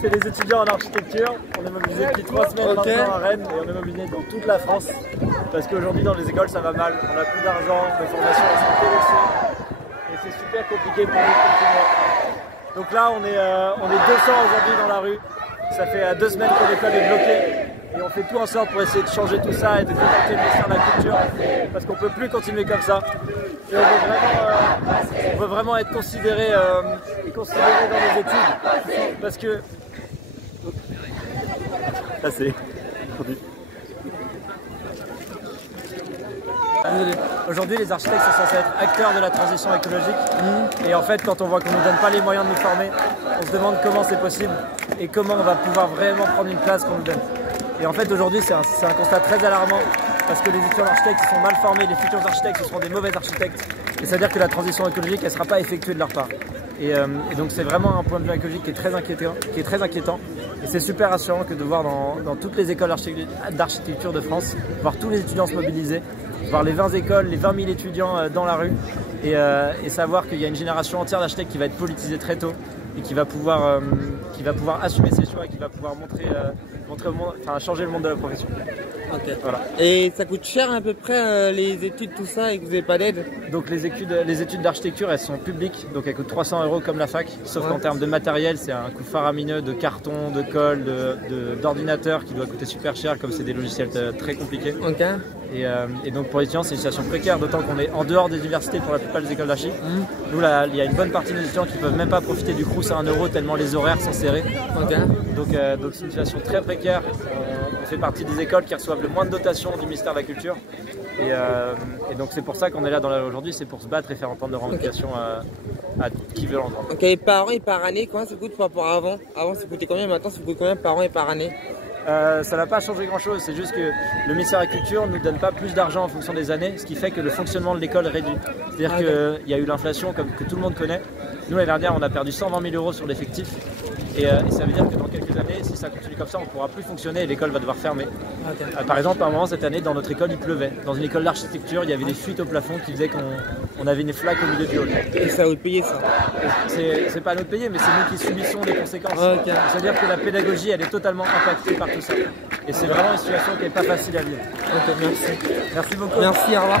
c'est les étudiants en architecture. On est mobilisés depuis 3 semaines maintenant à Rennes et on est mobilisés dans toute la France. Parce qu'aujourd'hui dans les écoles ça va mal, on n'a plus d'argent, les formations sont délaissées. Et c'est super compliqué pour nous de continuer. Donc là on est 200 aujourd'hui dans la rue. Ça fait 2 semaines que l'école est bloquée. Et on fait tout en sorte pour essayer de changer tout ça et de contacter le ministère de la Culture. Parce qu'on ne peut plus continuer comme ça. Et on veut vraiment être considéré dans les études. Parce que... Là c'est... Aujourd'hui, les architectes sont censés être acteurs de la transition écologique. Et en fait, quand on voit qu'on ne nous donne pas les moyens de nous former, on se demande comment c'est possible et comment on va pouvoir vraiment prendre une place qu'on nous donne. Et en fait, aujourd'hui, c'est un constat très alarmant parce que les étudiants d'architectes sont mal formés, les futurs architectes, ce seront des mauvais architectes. Et c'est-à-dire que la transition écologique, elle ne sera pas effectuée de leur part. Et donc, c'est vraiment un point de vue écologique qui est très inquiétant. Et c'est super rassurant que de voir dans toutes les écoles d'architecture de France, voir tous les étudiants se mobiliser, voir les 20 écoles, les 20 000 étudiants dans la rue et savoir qu'il y a une génération entière d'architectes qui va être politisée très tôt et qui va pouvoir assumer ses choix et qui va pouvoir montrer au monde, changer le monde de la profession. Okay. Voilà. Et ça coûte cher à peu près les études, tout ça, et que vous n'avez pas d'aide? Donc les études d'architecture, elles sont publiques, donc elles coûtent 300 € comme la fac, sauf qu'en termes de matériel, c'est un coût faramineux de carton, de colle, d'ordinateur qui doit coûter super cher, comme c'est des logiciels très compliqués. Okay. Et donc pour les étudiants, c'est une situation précaire, d'autant qu'on est en dehors des universités pour la plupart des écoles d'archi. Nous, là, il y a une bonne partie des étudiants qui ne peuvent même pas profiter du Crous à 1 € tellement les horaires sont serrés. Okay. Donc c'est une situation très précaire. On fait partie des écoles qui reçoivent le moins de dotation du ministère de la Culture. Et donc c'est pour ça qu'on est là aujourd'hui, c'est pour se battre et faire entendre nos revendications à qui veut l'entendre. Ok, par an et par année, comment ça coûte par rapport à avant? Avant ça coûtait combien, maintenant ça coûte combien par an et par année? Ça n'a pas changé grand chose, c'est juste que le ministère de la Culture ne nous donne pas plus d'argent en fonction des années, ce qui fait que le fonctionnement de l'école réduit. C'est-à-dire qu'il y a eu l'inflation que tout le monde connaît. Nous l'année dernière on a perdu 120 000 € sur l'effectif et ça veut dire que dans quelques années, si ça continue comme ça, on ne pourra plus fonctionner et l'école va devoir fermer. Okay. Par exemple, à un moment cette année, dans notre école, il pleuvait. Dans une école d'architecture, il y avait des fuites au plafond qui faisaient qu'on avait une flaque au milieu du hall. Et ça vous payer ça? C'est pas à nous de payer, mais c'est nous qui subissons les conséquences. Okay. C'est-à-dire que la pédagogie, elle est totalement impactée par tout ça. Et c'est vraiment une situation qui n'est pas facile à vivre. Ok, merci. Merci beaucoup. Merci, au revoir.